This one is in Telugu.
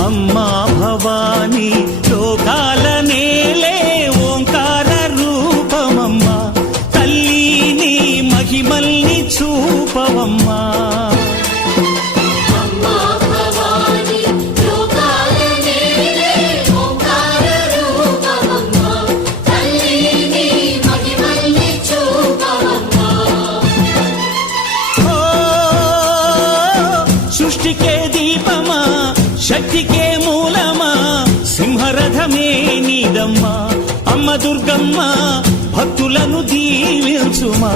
అమ్మా భవానీ లోకాల నేలే ఓంకార రూపమమ్మా తల్లి నీ మహిమల్ని చూపవమ్మా సృష్టికే దీపమా శక్తికే మూలమా సింహరథమే నీదమ్మా అమ్మ దుర్గమ్మ భక్తులను దీవించుమా